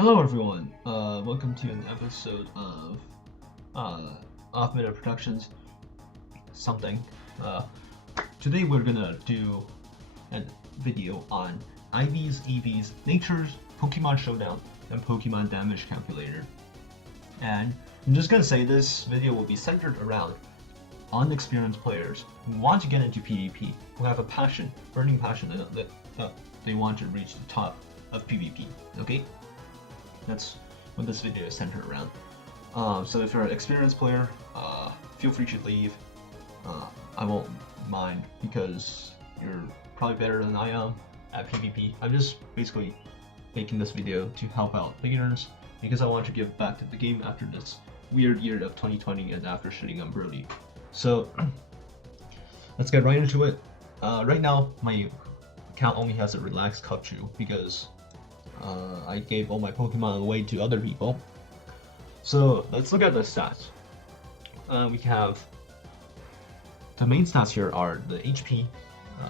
Hello everyone, welcome to an episode of Off-Minute Productions something. Today we're gonna do a video on IVs, EVs, Natures, Pokemon Showdown, and Pokemon Damage Calculator. And I'm just gonna say this video will be centered around unexperienced players who want to get into PvP, who have a passion, burning passion that they want to reach the top of PvP, okay? That's what this video is centered around. So if you're an experienced player, feel free to leave. I won't mind because you're probably better than I am at PvP. I'm just basically making this video to help out beginners because I want to give back to the game after this weird year of 2020 and after shitting on Brody. So let's get right into it. Right now my account only has a relaxed Kachu because I gave all my Pokemon away to other people. So let's look at the stats. We have the main stats here are the HP,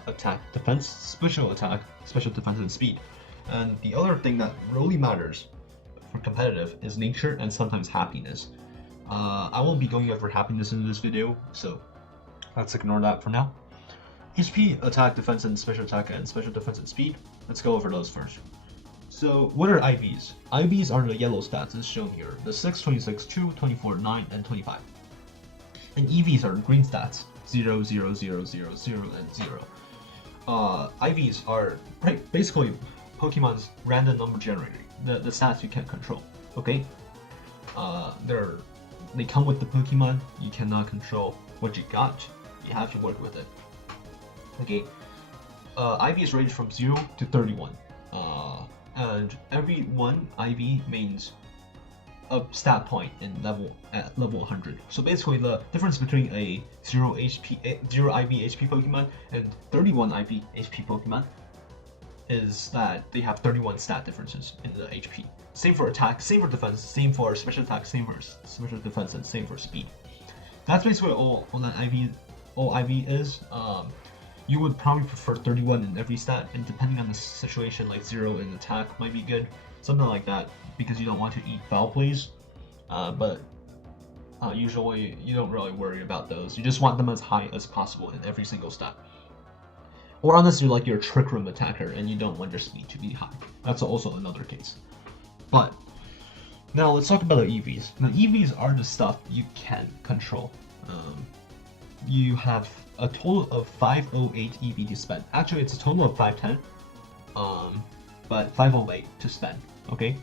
attack, defense, special attack, special defense, and speed. And the other thing that really matters for competitive is nature and sometimes happiness. I won't be going over happiness in this video, so let's ignore that for now. HP, attack, defense, and special attack, and special defense and speed. Let's go over those first. So what are IVs? IVs are the yellow stats as shown here, the 6, 26, 2, 24, 9, and 25. And EVs are green stats, 0, 0, 0, 0, 0, and 0. IVs are basically Pokemon's random number generator, the stats you can't control, okay? They come with the Pokemon, you cannot control what you got, you have to work with it. Okay, IVs range from 0 to 31. And every one IV means a stat point at level 100. So basically, the difference between a 0 IV HP Pokemon and 31 IV HP Pokemon is that they have 31 stat differences in the HP. Same for attack, same for defense, same for special attack, same for special defense, and same for speed. That's basically all that IV is. You would probably prefer 31 in every stat, and depending on the situation, like 0 in attack might be good, something like that, because you don't want to eat foul plays. But usually you don't really worry about those. You just want them as high as possible in every single stat. Or unless you're like your trick room attacker and you don't want your speed to be high. That's also another case. But now let's talk about the EVs. Now EVs are the stuff you can control. You have a total of 508 EV to spend. Actually, it's a total of 510, but 508 to spend, okay?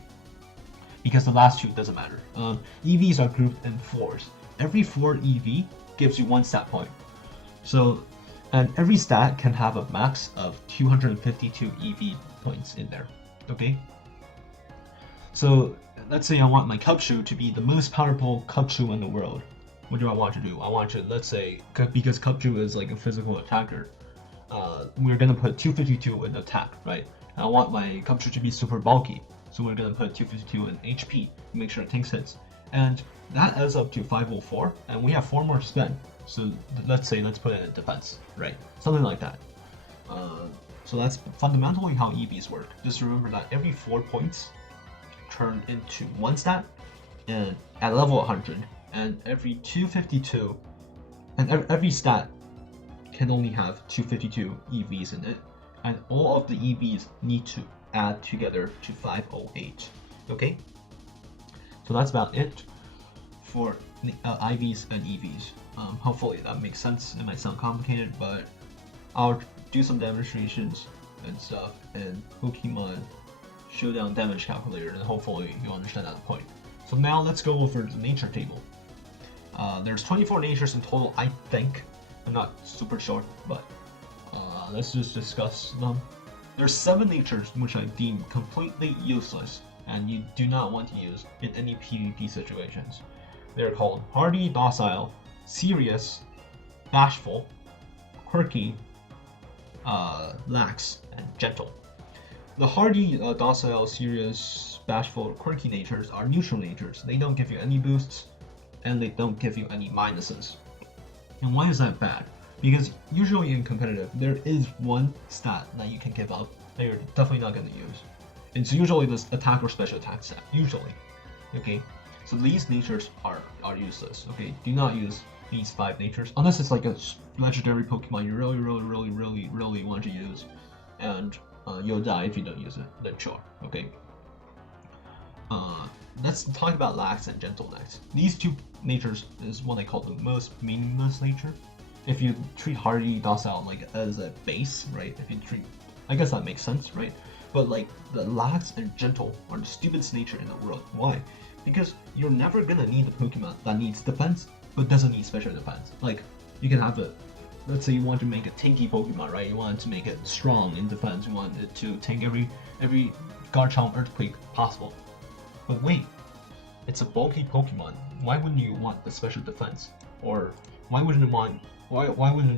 Because the last two doesn't matter. EVs are grouped in 4s. Every 4 EV gives you 1 stat point. So, and every stat can have a max of 252 EV points in there, okay? So, let's say I want my Kachu to be the most powerful Kachu in the world. What do I want to do? I want to, let's say, because Kachu is like a physical attacker, we're gonna put 252 in attack, right? I want my Kachu to be super bulky, so we're gonna put 252 in HP to make sure it takes hits. And that adds up to 504, and we have 4 more to spend. So let's put it in defense, right? Something like that. So that's fundamentally how EVs work. Just remember that every 4 points turn into 1 stat, and at level 100. And every 252, and every stat can only have 252 EVs in it, and all of the EVs need to add together to 508. Okay, so that's about it for IVs and EVs. Hopefully that makes sense. It might sound complicated, but I'll do some demonstrations and stuff in Pokemon Showdown Damage Calculator, and hopefully you'll understand that point. So now let's go over the nature table. There's 24 natures in total, I think. I'm not super sure, but let's just discuss them. There's 7 natures which I deem completely useless and you do not want to use in any PvP situations. They're called hardy, docile, serious, bashful, quirky, lax, and gentle. The hardy, docile, serious, bashful, quirky natures are neutral natures. They don't give you any boosts, and they don't give you any minuses. And why is that bad? Because usually in competitive, there is one stat that you can give up that you're definitely not going to use. It's usually this attack or special attack set. Usually, okay. So these natures are useless. Okay, do not use these 5 natures unless it's like a legendary Pokemon you really want to use, and you'll die if you don't use it. Then sure, okay. Let's talk about Lax and Gentle next. These 2 natures is what I call the most meaningless nature. If you treat Hardy, Docile like as a base, right? If you treat, I guess that makes sense, right? But like the Lax and Gentle are the stupidest nature in the world. Why? Because you're never gonna need a Pokemon that needs defense but doesn't need special defense. Like you can have a, let's say you want to make a tanky Pokemon, right? You want to make it strong in defense. You want it to tank every Garchomp Earthquake possible. But wait, it's a bulky Pokemon. Why wouldn't you want the special defense? Or why wouldn't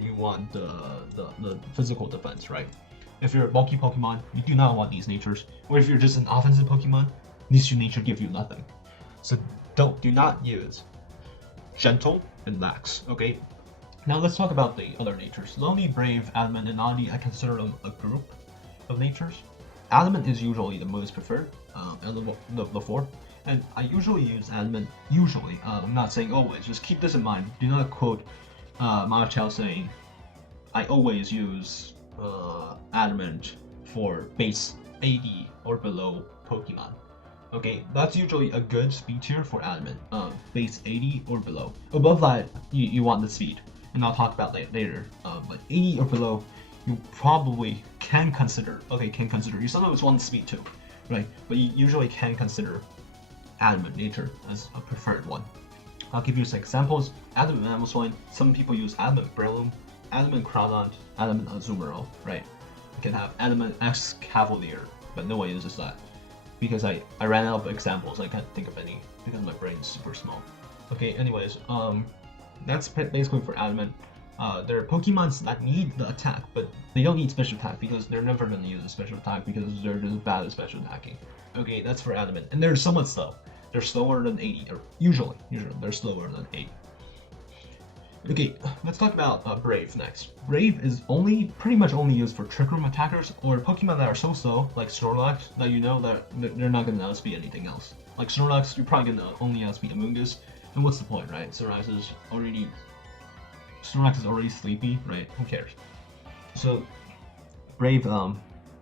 you want the physical defense, right? If you're a bulky Pokemon, you do not want these natures. Or if you're just an offensive Pokemon, these 2 natures give you nothing. So do not use Gentle and Lax, okay? Now let's talk about the other natures. Lonely, Brave, Adamant, and Naughty, I consider them a group of natures. Adamant is usually the most preferred out of the 4. And I usually use Adamant, I'm not saying always, just keep this in mind. Do not quote Ma Chao saying, I always use Adamant for base 80 or below Pokemon. Okay, that's usually a good speed tier for Adamant, base 80 or below. Above that, you want the speed, and I'll talk about that later. But 80 or below, you probably can consider, you sometimes want the speed too, right? But you usually can consider Adamant nature as a preferred one. I'll give you some examples. Adamant Mamoswine, some people use Adamant Breloom, Adamant Groudon, Adamant Azumarill, right? You can have Adamant X Cavalier, but no one uses that. Because I ran out of examples, I can't think of any, because my brain is super small. Okay, anyways, that's basically for Adamant. There are Pokemons that need the attack, but they don't need special attack because they're never going to use a special attack because they're just bad at special attacking. Okay, that's for Adamant. And they're somewhat slow. They're slower than 80, or usually they're slower than 80. Okay, let's talk about Brave next. Brave is pretty much only used for Trick Room attackers or Pokemon that are so slow, like Snorlax, that you know that they're not going to outspeed anything else. Like Snorlax, you're probably going to only outspeed Amoonguss, and what's the point, right? Snorlax is already sleepy, right? Who cares? So, Brave,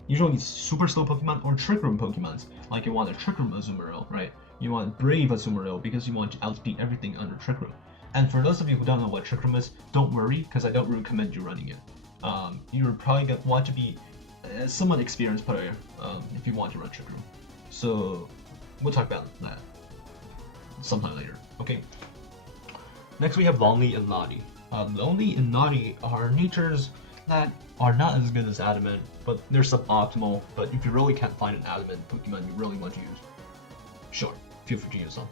usually super slow Pokemon or Trick Room Pokemons, like you want a Trick Room Azumarill, right? You want Brave Azumarill because you want to outspeed everything under Trick Room. And for those of you who don't know what Trick Room is, don't worry, because I don't recommend you running it. You're probably going to want to be a somewhat experienced player if you want to run Trick Room. So, we'll talk about that sometime later, okay? Next we have Lonely and Naughty. Lonely and Naughty are natures that are not as good as Adamant, but they're suboptimal. But if you really can't find an Adamant Pokemon you really want to use, sure, feel free to use them.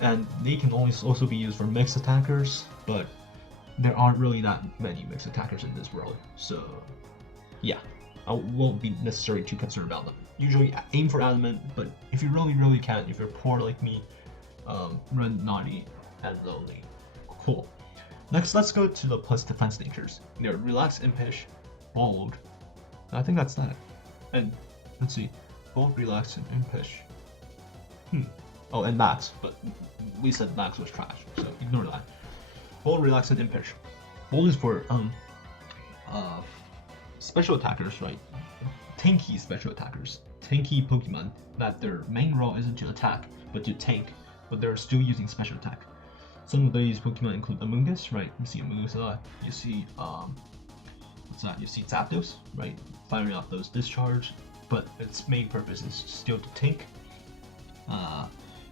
And they can also be used for mixed attackers, but there aren't really that many mixed attackers in this world, so yeah, I won't be necessarily too concerned about them. Usually aim for Adamant, but if you really can't, if you're poor like me, run Naughty and Lonely. Cool. Next, let's go to the plus defense natures. They're Relax, Impish, Bold. I think that's that. And let's see, Bold, Relax, and Impish. Oh, and Max, but we said Max was trash, so ignore that. Bold, Relax, and Impish. Bold is for special attackers, right? Tanky special attackers. Tanky Pokemon that their main role isn't to attack, but to tank, but they're still using special attack. Some of these Pokemon include Amoonguss, right? You see Amoonguss a lot. You see, what's that? You see Zapdos, right? Firing off those discharge, but its main purpose is still to tank.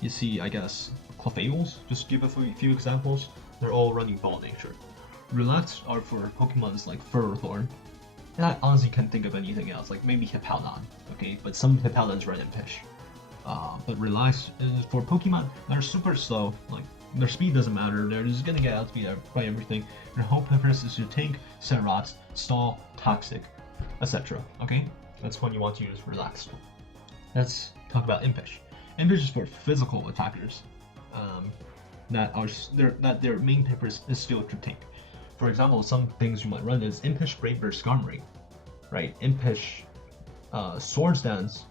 You see, I guess, Clefairies, just give a few examples. They're all running Ball nature. Relax are for Pokemons like Ferrothorn, and I honestly can't think of anything else, like maybe Hippowdon, okay? But some Hippowdons run Impish. But Relax is for Pokemon that are super slow, like their speed doesn't matter, they're just gonna get outspeed by everything. Their whole purpose is to tank, set rots, stall, toxic, etc. Okay? That's when you want to use Relax. Let's talk about Impish. Impish is for physical attackers that their main purpose is still to tank. For example, some things you might run is Impish, Brave Bird, Skarmory, right? Impish, Swords Dance,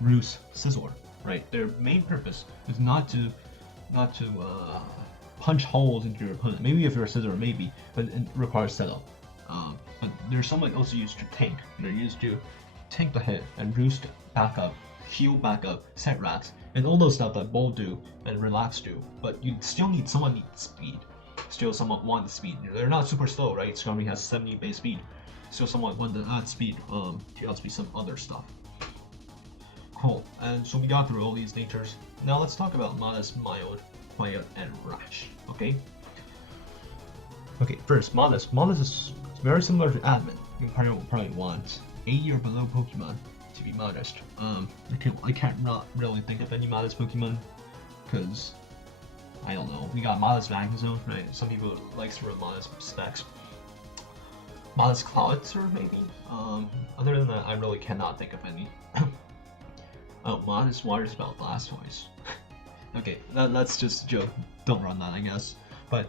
Roost, Scizor, right? Their main purpose is not to punch holes into your opponent. Maybe if you're a Scizor, maybe, but it requires setup. But there's something also used to tank. They're used to tank the hit and Roost back up, heal back up, set rats, and all those stuff that Ball do and Relax do. But you still need someone needs speed. Still someone wants speed. They're not super slow, right? Skarmory has 70 base speed. Still someone wants to add speed to outspeed some other stuff. Cool. And so we got through all these natures. Now let's talk about Modest, Mild, Quiet, and Rash. Okay. Okay. First, Modest. Modest is very similar to Admin. You probably want 80 or below Pokemon to be modest. I can't really think of any modest Pokemon because I don't know. We got modest Vacuum Zone, right? Some people like to run modest specs. Modest Cloudster, maybe. Other than that, I really cannot think of any. Oh, modest Water Spout Blastoise. Okay, that's just a joke. Don't run that, I guess. But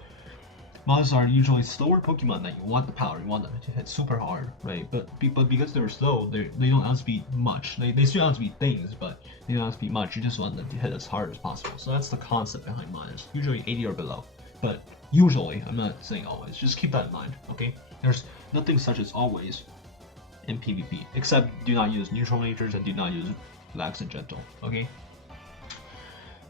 Modest are usually slower Pokemon that you want the power, you want them to hit super hard, right? But because they're slow, they don't outspeed much. They still outspeed things, but they don't outspeed much. You just want them to hit as hard as possible. So that's the concept behind Modest. Usually 80 or below. But usually, I'm not saying always. Just keep that in mind, okay? There's nothing such as always in PvP, except do not use neutral natures and do not use Relax and Gentle, okay?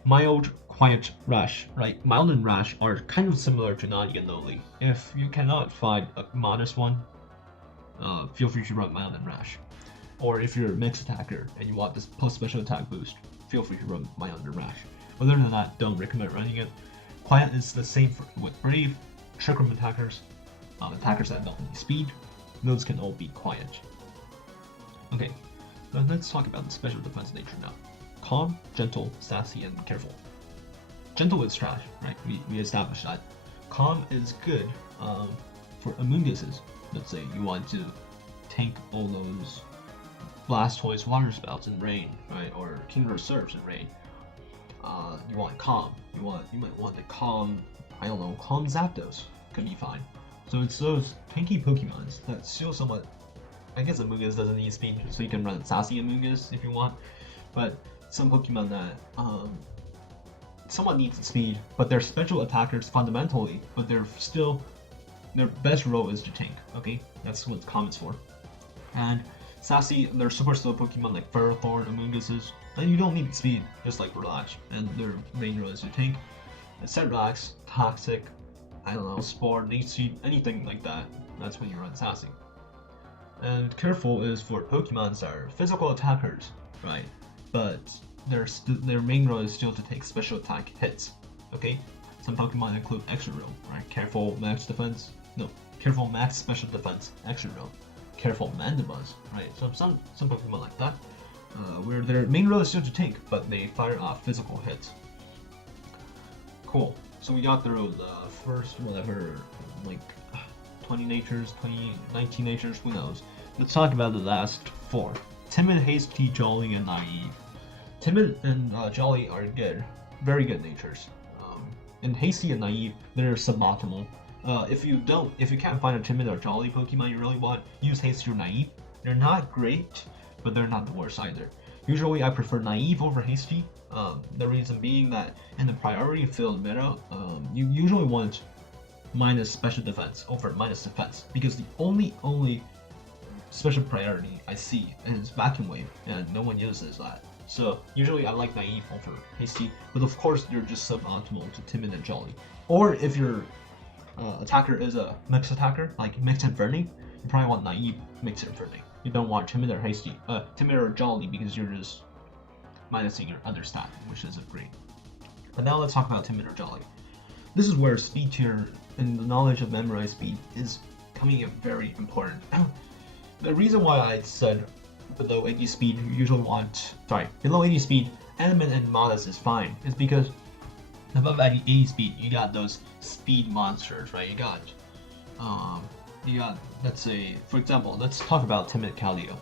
Mild, Quiet, Rash, right? Mild and Rash are kind of similar to Nani and Loli. If you cannot find a modest one, feel free to run Mild and Rash. Or if you're a mixed attacker and you want this plus special attack boost, feel free to run Mild and Rash. Other than that, don't recommend running it. Quiet is the same with Brave, Trick Room attackers, attackers that don't need speed. Those can all be Quiet. Okay, then let's talk about the special defense nature now. Calm, Gentle, Sassy, and Careful. Gentle is trash, right? We established that. Calm is good for Amoonguses. Let's say you want to tank all those Blastoise Water Spouts in rain, right? Or King Reserves in rain. You want Calm. You might want to calm, I don't know, Calm Zapdos could be fine. So it's those tanky Pokemons that still somewhat. I guess Amoongus doesn't need speed, so you can run Sassy Amoongus if you want. But some Pokemon that somewhat needs speed, but they're special attackers fundamentally, but they're still their best role is to tank. Okay, that's what Calm is for. And Sassy, they're super slow Pokemon like Ferrothorn, Amoonguses, and you don't need speed, just like Relax, and their main role is to tank. And Set Relax, Toxic, I don't know, Spore, Leech Seed, anything like that. That's when you run Sassy. And Careful is for Pokemons that are physical attackers, right? But their main role is still to take special attack hits. Okay, some Pokemon include Extra Row, right? Careful Max Defense, no, Careful Max Special Defense, Extra Row. Careful Mandibuzz, right? So some Pokemon like that, where their main role is still to tank, but they fire off physical hits. Cool. So we got through the first whatever, like 20 natures, 19 natures, who knows? Let's talk about the last 4. Timid, Hasty, Jolly, and Naive. Timid and Jolly are good, very good natures. And Hasty and Naive, they're suboptimal. If you can't find a Timid or Jolly Pokemon you really want, use Hasty or Naive. They're not great, but they're not the worst either. Usually I prefer Naive over Hasty. The reason being that in the priority filled meta, you usually want minus special defense over minus defense, because the only special priority I see is Vacuum Wave, and no one uses that. So usually I like Naive over Hasty, but of course you're just suboptimal to Timid and Jolly. Or if your attacker is a mixed attacker, like Mixed Infernape, you probably want Naive Mixed Infernape. You don't want Timid or Hasty, Timid or Jolly, because you're just minusing your other stat, which isn't great. But now let's talk about Timid or Jolly. This is where speed tier and the knowledge of memorized speed is coming in very important. The reason why I said below 80 speed you usually want, below 80 speed, Adamant and Modest is fine, is because above 80 speed you got those speed monsters, right? You got, let's say, for example, let's talk about Timid Calio.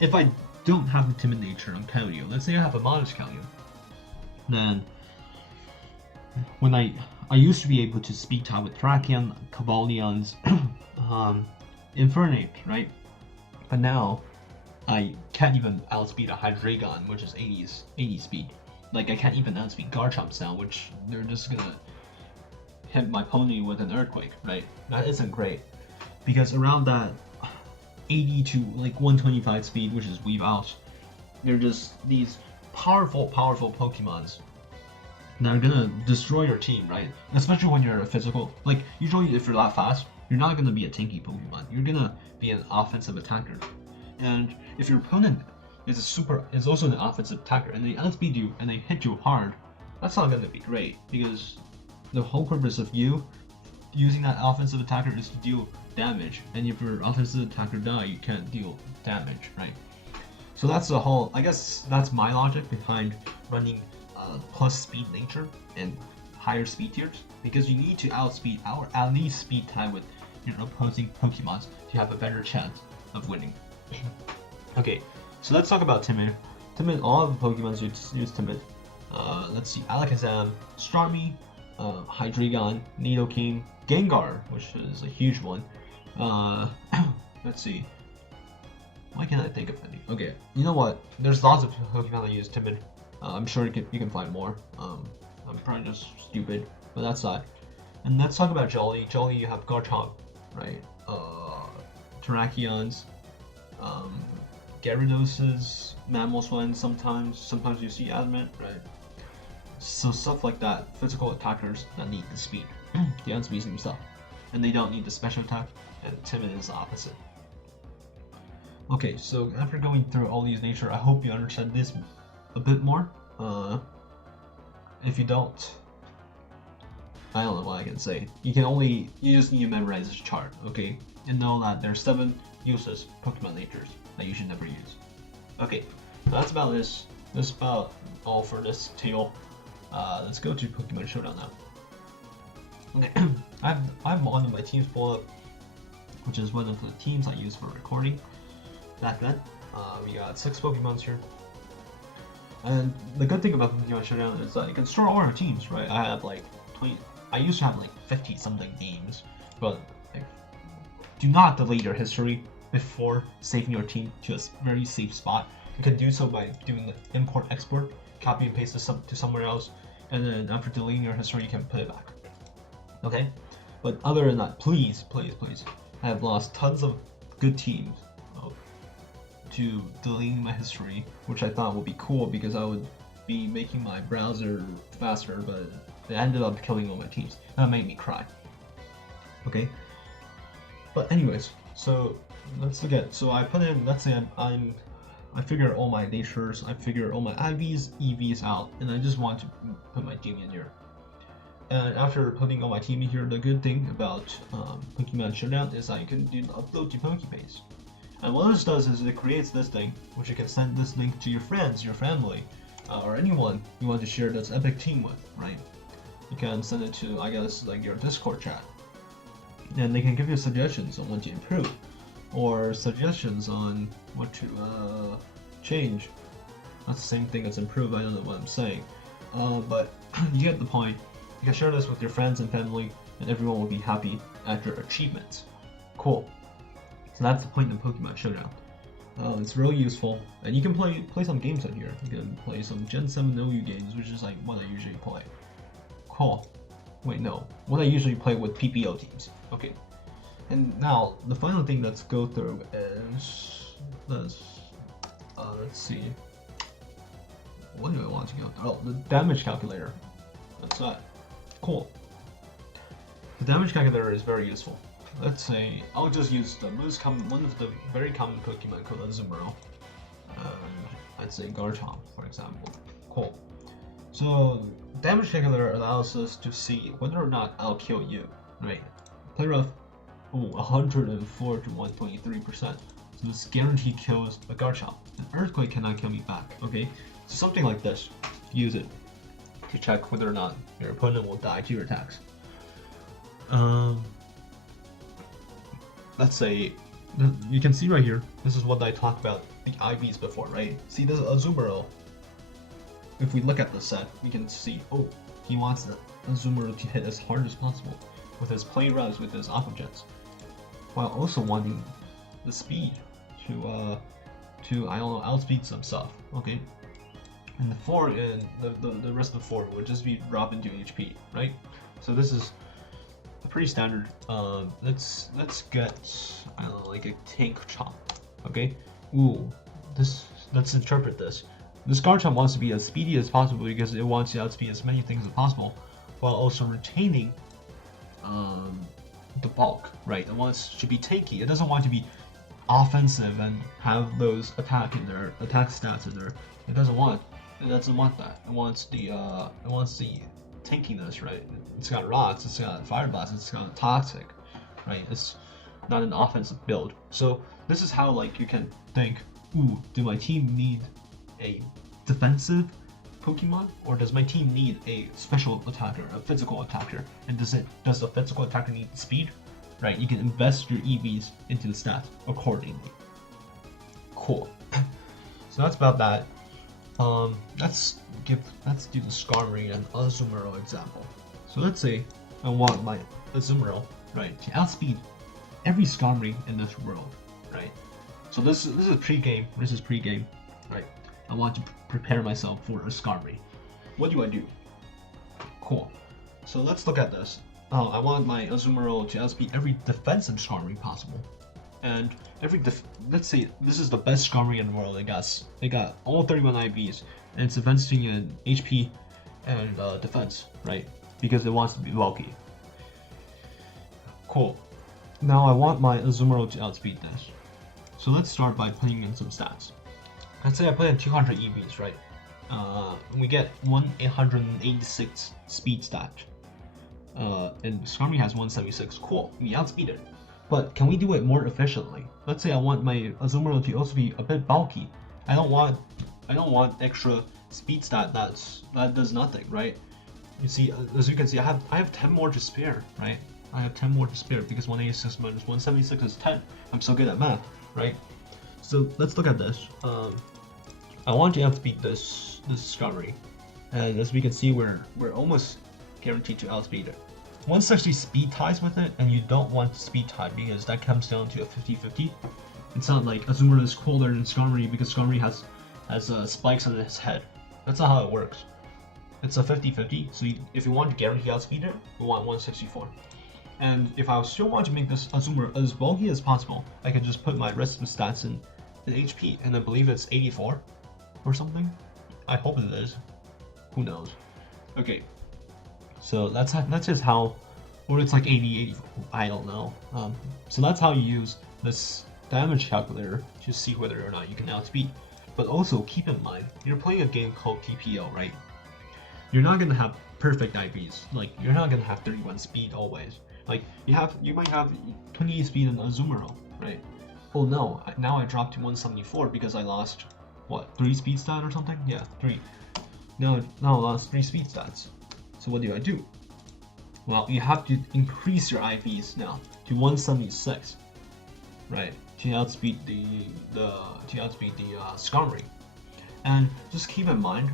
If I don't have a Timid nature on Calio, let's say I have a Modest Calio, then when I used to be able to speed type with Tracheon, Cavalions, Infernape, right? But now I can't even outspeed a Hydreigon, which is 80 speed. Like I can't even outspeed Garchomps now, which they're just gonna hit my pony with an Earthquake, right? That isn't great, because around that 80 to like 125 speed, which is Weave Out, they're just these powerful Pokemons that are gonna destroy your team, right? Especially when you're a physical. Like usually, if you're that fast, you're not gonna be a tanky Pokemon. You're gonna be an offensive attacker, and if your opponent is also an offensive attacker, and they outspeed you and they hit you hard, that's not gonna be great, because the whole purpose of you using that offensive attacker is to deal damage, and if your offensive attacker die, you can't deal damage, right? So that's the whole, I guess that's my logic behind running plus speed nature and higher speed tiers, because you need to outspeed or at least speed tie with your opposing Pokemon to have a better chance of winning. Okay, so let's talk about Timid. Timid, all of the Pokemon use Timid. Let's see, Alakazam, Starmie, Hydreigon, Nidoking, Gengar, which is a huge one. Let's see. Why can't I think of any? Okay, you know what? There's lots of Pokemon that use Timid. I'm sure you can find more. I'm probably just stupid, but that's that. And let's talk about Jolly. Jolly, you have Garchomp, right? Terrakions, Gyarados, Mamoswine sometimes you see Adamant, right? So stuff like that, physical attackers that need the speed, the outspeed themselves, and they don't need the special attack, and Timid is the opposite. Okay, so after going through all these nature, I hope you understand this a bit more. If you don't, I don't know what I can say. You just need to memorize this chart, okay? And know that there's 7 useless Pokemon natures that you should never use. Okay, so that's about this. That's about all for this tale. Let's go to Pokemon Showdown now. Okay, I have one of my teams pulled up, which is one of the teams I use for recording. Back then, we got 6 Pokemons here. And the good thing about Pokemon Showdown is that you can store all our teams, right? I have like 20. I used to have like 50 something games, but like, do not delete your history before saving your team to a very safe spot. You can do so by doing the import-export, copy and paste to somewhere else, and then after deleting your history, you can put it back. Okay? But other than that, please, I have lost tons of good teams to deleting my history, which I thought would be cool because I would be making my browser faster, but it ended up killing all my teams. That made me cry. Okay? But anyways, so let's look at, so I put in, let's say I figure all my natures, I figure all my IVs, EVs out, and I just want to put my team in here. And after putting all my team in here, the good thing about Pokemon Showdown is that you can do the upload to Pokebase. And what this does is it creates this thing, which you can send this link to your friends, your family, or anyone you want to share this epic team with, right? You can send it to, I guess, like your Discord chat. And they can give you suggestions on what to improve, or suggestions on what to change. That's the same thing as improve, I don't know what I'm saying. But you get the point. You can share this with your friends and family, and everyone will be happy at your achievements. Cool. So that's the point of Pokemon Showdown. It's really useful, and you can play some games on here. You can play some Gen 7 OU games, which is like what I usually play. Cool. Wait, no. What I usually play with PPO teams. Okay. And now, the final thing let's go through is... Let's see. What do I want to go through? Oh, the damage calculator. That's that. Cool. The damage calculator is very useful. Let's say I'll just use the most common, one of the very common Pokemon called Azumarill. I'd say Garchomp, for example. Cool. So damage calculator allows us to see whether or not I'll kill you. Right? Play rough. 104 to 123%. So this guaranteed kills a Garchomp. An Earthquake cannot kill me back. Okay. So something like this. Use it to check whether or not your opponent will die to your attacks. Let's say, you can see right here, this is what I talked about the IVs before, right? See this Azumarill. If we look at the set, we can see, oh, he wants the Azumarill to hit as hard as possible with his play routes, with his Aqua Jets, while also wanting the speed to to, I don't know, outspeed some stuff. Okay, and the 4 and the rest of the 4 would just be drop into HP, right? So this is pretty standard. Let's get, I don't know, like a tank chomp. Okay. Ooh, let's interpret this. This Garchomp wants to be as speedy as possible because it wants to outspeed as many things as possible, while also retaining the bulk, right? It wants to be tanky. It doesn't want to be offensive and have those attack stats in there. It doesn't want that. It wants the tankiness, right? It's got rocks, it's got fire blast, it's got toxic, right? It's not an offensive build. So this is how like you can think, ooh, do my team need a defensive Pokemon, or does my team need a special attacker, a physical attacker? And does the physical attacker need speed? Right, you can invest your EVs into the stats accordingly. Cool. So that's about that. Let's do the Skarmory and Azumarill example. So let's say I want my Azumarill, right, to outspeed every Skarmory in this world, right? So this is pre-game. This is pre-game, right? I want to prepare myself for a Skarmory. What do I do? Cool. So let's look at this. I want my Azumarill to outspeed every defensive Skarmory possible, and let's say this is the best Skarmory in the world. It got all 31 IVs, and it's investing in HP and defense, right? Because it wants to be bulky. Cool. Now I want my Azumarill to outspeed this. So let's start by putting in some stats. Let's say I put in 200 EVs, right? We get 886 speed stat. And Skarmory has 176. Cool, we outspeed it. But can we do it more efficiently? Let's say I want my Azumarill to also be a bit bulky. I don't want extra speed stat that does nothing, right? You see, as you can see, I have 10 more to spare, right? I have 10 more to spare because 186 minus 176 is 10. I'm so good at math, right? So let's look at this. I want to outspeed this Skarmory, and as we can see, we're almost guaranteed to outspeed it. 160 speed ties with it, and you don't want speed tie because that comes down to a 50-50. It's not like Azumarill is cooler than Skarmory because Skarmory has spikes on its head. That's not how it works. It's a 50-50, so if you want to guarantee outspeed it, we want 164. And if I still want to make this Azumarill as bulky as possible, I can just put my rest of the stats in HP, and I believe it's 84 or something. I hope it is. Who knows? Okay. So that's just how, or it's like 80, I don't know. So that's how you use this damage calculator to see whether or not you can outspeed. But also keep in mind, you're playing a game called PPO, right? You're not gonna have perfect IVs. Like you're not gonna have 31 speed always. Like you might have 28 speed in Azumarill, right? Oh no, now I dropped to 174 because I lost what, 3 speed stat or something? Yeah, 3. Now I lost 3 speed stats. So what do? Well, you have to increase your IVs now to 176, right? To outspeed the Skarmory. And just keep in mind,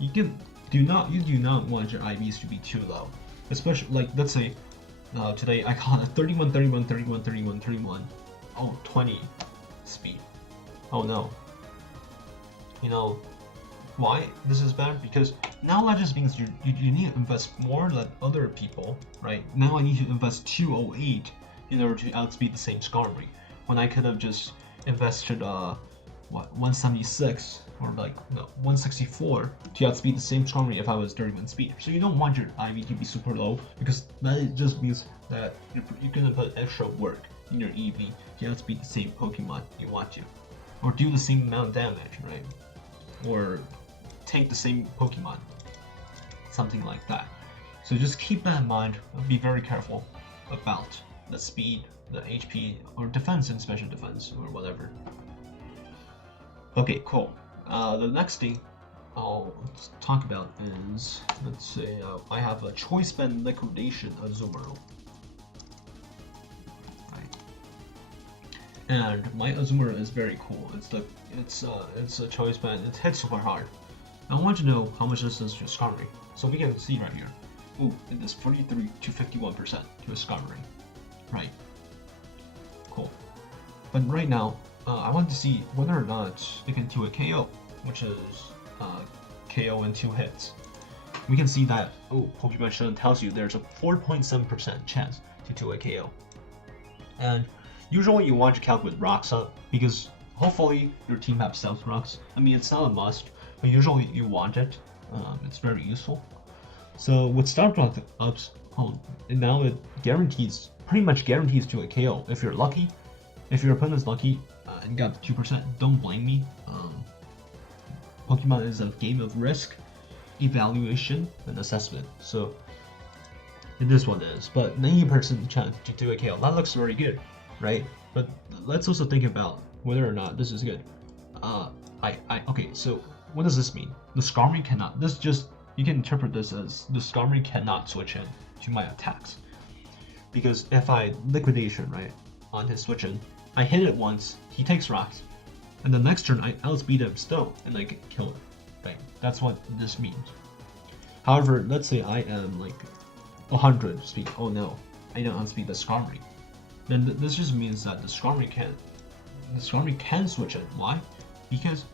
you do not want your IVs to be too low. Especially like let's say today I got a 31, 31, 31, 31, 31. Oh, 20 speed. Oh no. You know why this is bad? Because now that just means you need to invest more than other people, right? Now I need to invest 208 in order to outspeed the same Skarmory, when I could have just invested 176 or like no 164 to outspeed the same Skarmory if I was 31 speed. So you don't want your IV to be super low because that just means that you're gonna put extra work in your EV to outspeed the same Pokemon you want to, or do the same amount of damage, right? Or tank the same Pokemon, something like that. So just keep that in mind. Be very careful about the speed, the HP, or defense and special defense, or whatever. Okay, cool. The next thing I'll talk about is, let's say I have a Choice Band Liquidation Azumarill. And my Azumarill is very cool. It's a Choice Band. It hits super hard. I want to know how much this is to Skarmory. So we can see right here. Ooh, it is 43 to 51% to a Skarmory. Right. Cool. But right now, I want to see whether or not it can do a KO, which is KO in 2 hits. We can see that, Pokemon Showdown tells you there's a 4.7% chance to do a KO. And usually you want to calculate rocks up, because hopefully your team have stealth rocks. I mean, it's not a must, but usually you want it. It's very useful. So with stealth rock ups, and now it pretty much guarantees to a KO. If you're lucky, if your opponent's lucky and got 2%, don't blame me. Pokemon is a game of risk, evaluation, and assessment. So it is what it is. But 90% chance to do a KO. That looks very good, right? But let's also think about whether or not this is good. Okay, so what does this mean? The Skarmory cannot. You can interpret this as the Skarmory cannot switch in to my attacks. Because if I liquidation, right, on his switch in, I hit it once, he takes rocks, and the next turn I outspeed him still, and I can kill him. Right? That's what this means. However, let's say I am like 100 speed. Oh no, I don't outspeed the Skarmory. Then this just means that the Skarmory can switch in. Why? Because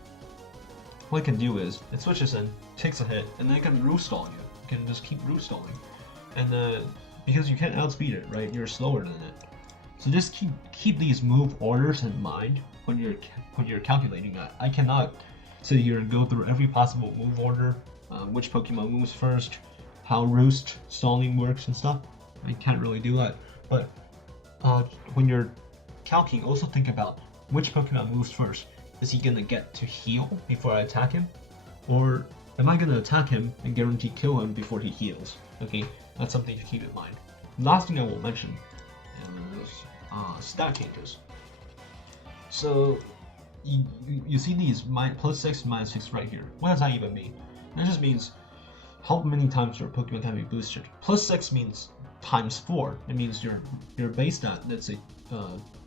what it can do is it switches in, takes a hit, and then it can root stall you. You can just keep root stalling, and because you can't outspeed it, right? You're slower than it. So just keep these move orders in mind when you're calculating that. I cannot sit here and go through every possible move order, which Pokemon moves first, how roost stalling works and stuff. I can't really do that. But when you're calculating, also think about which Pokemon moves first. Is he gonna get to heal before I attack him? Or am I gonna attack him and guarantee kill him before he heals? Okay, that's something to keep in mind. Last thing I will mention is stat changes. So you see these +6, -6 right here. What does that even mean? That just means how many times your Pokemon can be boosted. +6 means ×4. It means your base stat, let's say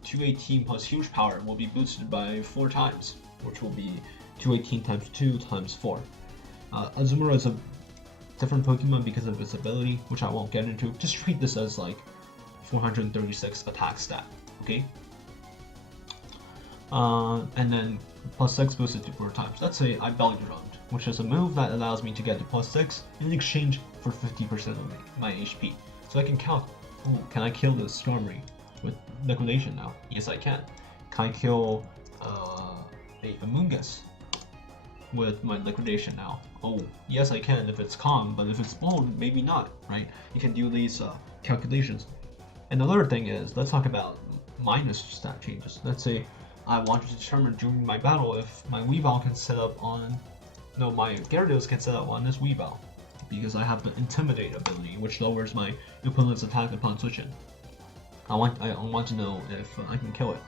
218 plus huge power, will be boosted by 4 times, which will be 218 times 2 times 4. Azumarill is a different Pokemon because of its ability, which I won't get into. Just treat this as like 436 attack stat, okay? And then +6 boosted to 4 times. Let's say I Belly Drummed, which is a move that allows me to get to +6 in exchange for 50% of my HP. So I can count, can I kill this Skarmory with liquidation now? Yes, I can. Can I kill a Amoonguss with my liquidation now? Oh, yes, I can if it's calm, but if it's bold, maybe not, right? You can do these calculations. Another thing is, let's talk about minus stat changes. Let's say I want to determine during my battle if my Weavile can set up on, my Gyarados can set up on this Weavile, because I have the Intimidate ability, which lowers my opponent's attack upon switching. I want to know if I can kill it.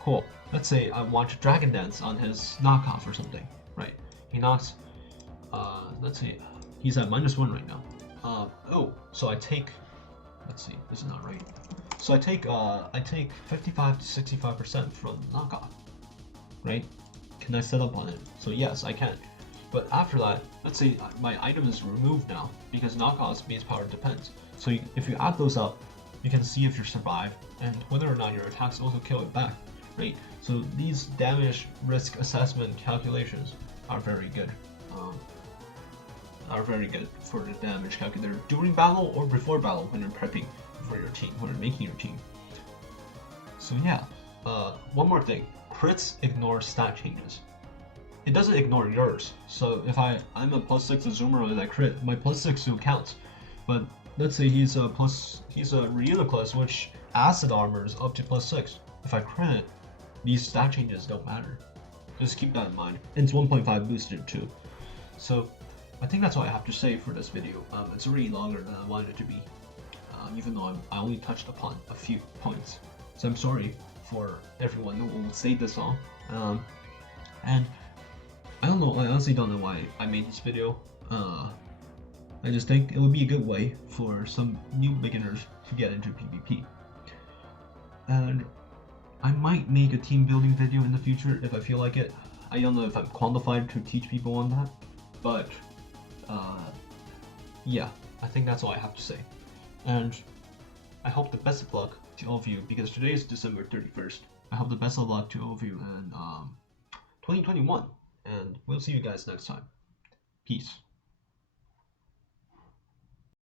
Cool. Let's say I want to Dragon Dance on his knockoff or something, right? He knocks, let's see, he's at -1 right now. So I take, let's see, this is not right. So I take 55 to 65% from knockoff, right? Can I set up on it? So yes, I can. But after that, let's say my item is removed now, because knockoff's base power depends. So if you add those up, you can see if you survive, and whether or not your attacks also kill it back, right? So these damage risk assessment calculations are very good. For the damage calculator during battle or before battle when you're prepping for your team, when you're making your team. So yeah, one more thing, crits ignore stat changes. It doesn't ignore yours. So if I'm a +6 Azumarill and I crit, my +6 still counts. But let's say he's a Ridiculous, which acid armor is up to +6. If I crit it, these stat changes don't matter. Just keep that in mind. And it's 1.5 boosted too. So I think that's all I have to say for this video. It's already longer than I wanted it to be, even though I only touched upon a few points. So I'm sorry for everyone who will say this all. And I don't know, I honestly don't know why I made this video. I just think it would be a good way for some new beginners to get into PvP. And I might make a team building video in the future if I feel like it. I don't know if I'm qualified to teach people on that, but yeah, I think that's all I have to say. And I hope the best of luck to all of you, because today is December 31st, I hope the best of luck to all of you in 2021, and we'll see you guys next time. Peace.